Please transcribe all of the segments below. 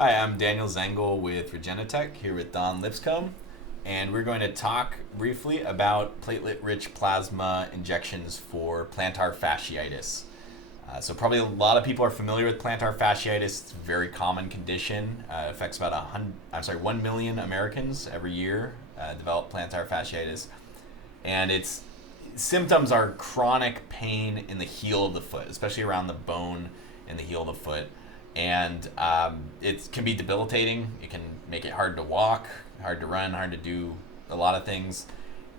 Hi, I'm Daniel Zengel with Regenitech here with Don Lipscomb, and we're going to talk briefly about platelet-rich plasma injections for plantar fasciitis. So probably a lot of people are familiar with plantar fasciitis. It's a very common condition. It affects about 1 million Americans every year develop plantar fasciitis, and its symptoms are chronic pain in the heel of the foot, especially around the bone in the heel of the foot. And it can be debilitating. It can make it hard to walk, hard to run, hard to do a lot of things.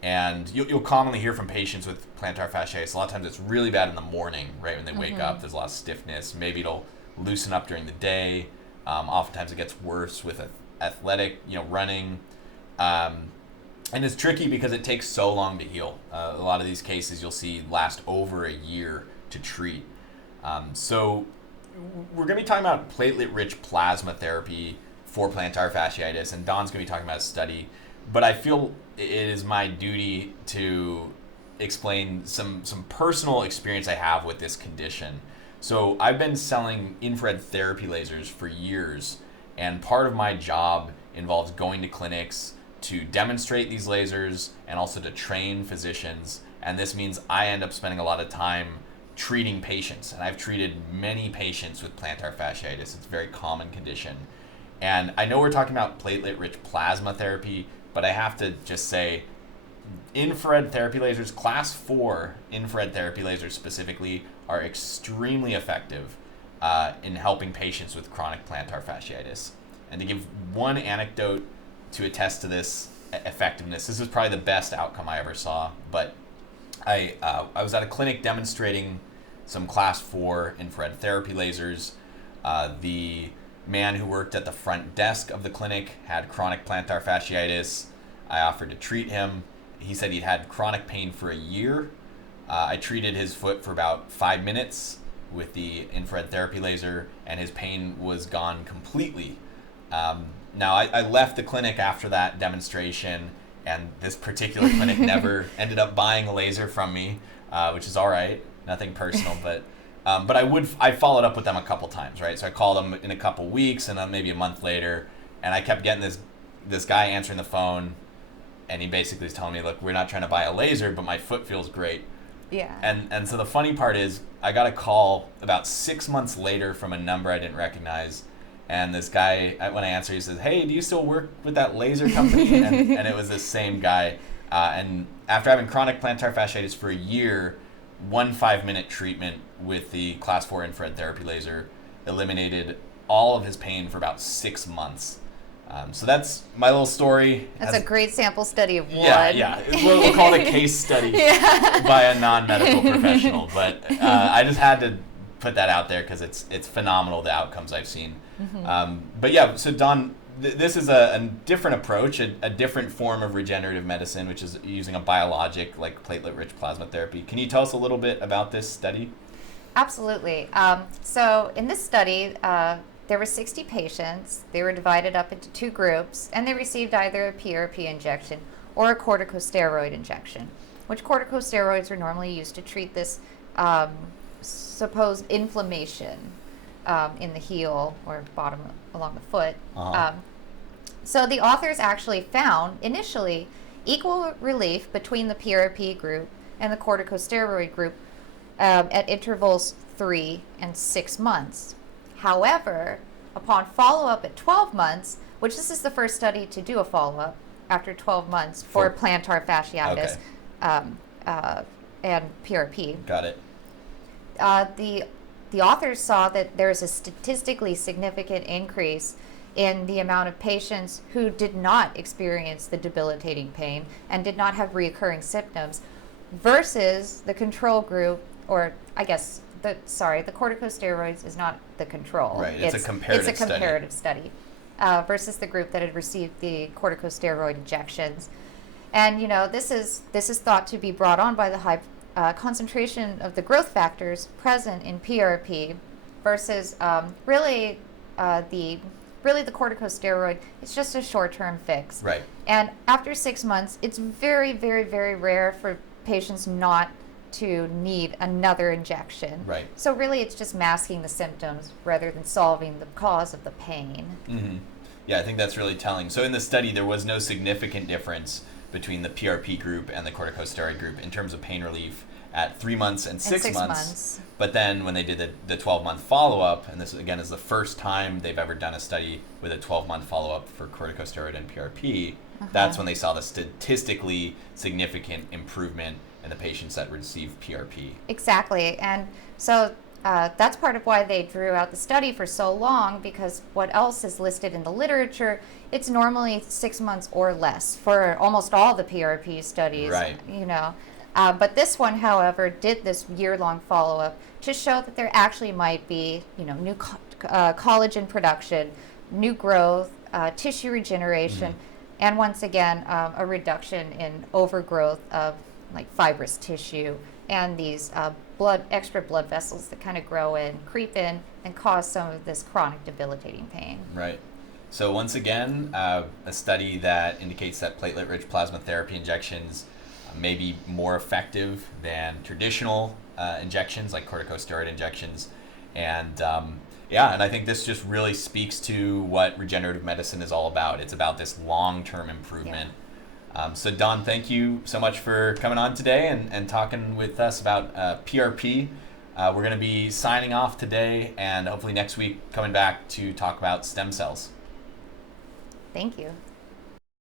And you'll commonly hear from patients with plantar fasciitis. A lot of times it's really bad in the morning, right when they wake up. There's a lot of stiffness. Maybe it'll loosen up during the day. Oftentimes it gets worse with athletic, running. And it's tricky because it takes so long to heal. A lot of these cases you'll see last over a year to treat. So we're going to be talking about platelet-rich plasma therapy for plantar fasciitis, and Don's going to be talking about a study. But I feel it is my duty to explain some personal experience I have with this condition. So I've been selling infrared therapy lasers for years, and part of my job involves going to clinics to demonstrate these lasers and also to train physicians. And this means I end up spending a lot of time treating patients, and I've treated many patients with plantar fasciitis. It's a very common condition. And I know we're talking about platelet-rich plasma therapy, but I have to just say infrared therapy lasers, class 4 infrared therapy lasers specifically, are extremely effective in helping patients with chronic plantar fasciitis. And to give one anecdote to attest to this effectiveness, this is probably the best outcome I ever saw, but I was at a clinic demonstrating some class 4 infrared therapy lasers. The man who worked at the front desk of the clinic had chronic plantar fasciitis. I offered to treat him. He said he'd had chronic pain for a year. I treated his foot for about 5 minutes with the infrared therapy laser, and his pain was gone completely. Now, I left the clinic after that demonstration, and this particular clinic never ended up buying a laser from me, which is all right, nothing personal, but I followed up with them a couple times, right? So I called them in a couple weeks and then maybe a month later, and I kept getting this guy answering the phone, and he basically was telling me, look, we're not trying to buy a laser, but my foot feels great. Yeah. And so the funny part is I got a call about 6 months later from a number I didn't recognize. And this guy, when I answered, he says, hey, do you still work with that laser company? and it was this same guy. And after having chronic plantar fasciitis for a year, 1 5-minute treatment with the class 4 infrared therapy laser eliminated all of his pain for about 6 months. So that's my little story. That's a great sample study of one. Yeah. We'll call it a case study by a non-medical professional. But I just had to put that out there because it's phenomenal, the outcomes I've seen. But yeah, so Don, this is a different approach, a different form of regenerative medicine, which is using a biologic like platelet-rich plasma therapy. Can you tell us a little bit about this study? Absolutely. So in this study, there were 60 patients. They were divided up into 2 groups, and they received either a PRP injection or a corticosteroid injection, which corticosteroids are normally used to treat this supposed inflammation in the heel or bottom along the foot. So the authors actually found initially equal relief between the PRP group and the corticosteroid group at intervals 3 and 6 months. However, upon follow-up at 12 months, which this is the first study to do a follow-up after 12 months for plantar fasciitis and PRP. Got it. The authors saw that there is a statistically significant increase in the amount of patients who did not experience the debilitating pain and did not have recurring symptoms versus the control group, or I guess the corticosteroids is not the control. Right, it's a comparative study versus the group that had received the corticosteroid injections. And this is thought to be brought on by the high concentration of the growth factors present in PRP versus really the corticosteroid. It's just a short-term fix. Right. And after 6 months, it's very, very, very rare for patients not to need another injection. Right. So really it's just masking the symptoms rather than solving the cause of the pain. Mm-hmm. Yeah, I think that's really telling. So in the study, there was no significant difference between the PRP group and the corticosteroid group in terms of pain relief at 3 months and 6 months. But then when they did the 12-month follow-up, and this again is the first time they've ever done a study with a 12-month follow-up for corticosteroid and PRP, that's when they saw the statistically significant improvement in the patients that received PRP. Exactly. And so that's part of why they drew out the study for so long, because what else is listed in the literature, it's normally 6 months or less for almost all the PRP studies. Right. You know. But this one, however, did this year-long follow-up to show that there actually might be, new collagen production, new growth, tissue regeneration, and once again, a reduction in overgrowth of like fibrous tissue and these extra blood vessels that kind of grow in, creep in, and cause some of this chronic debilitating pain. Right. So once again, a study that indicates that platelet-rich plasma therapy injections may be more effective than traditional injections like corticosteroid injections. And and I think this just really speaks to what regenerative medicine is all about. It's about this long-term improvement. So Don, thank you so much for coming on today and talking with us about PRP. We're going to be signing off today and hopefully next week coming back to talk about stem cells. Thank you.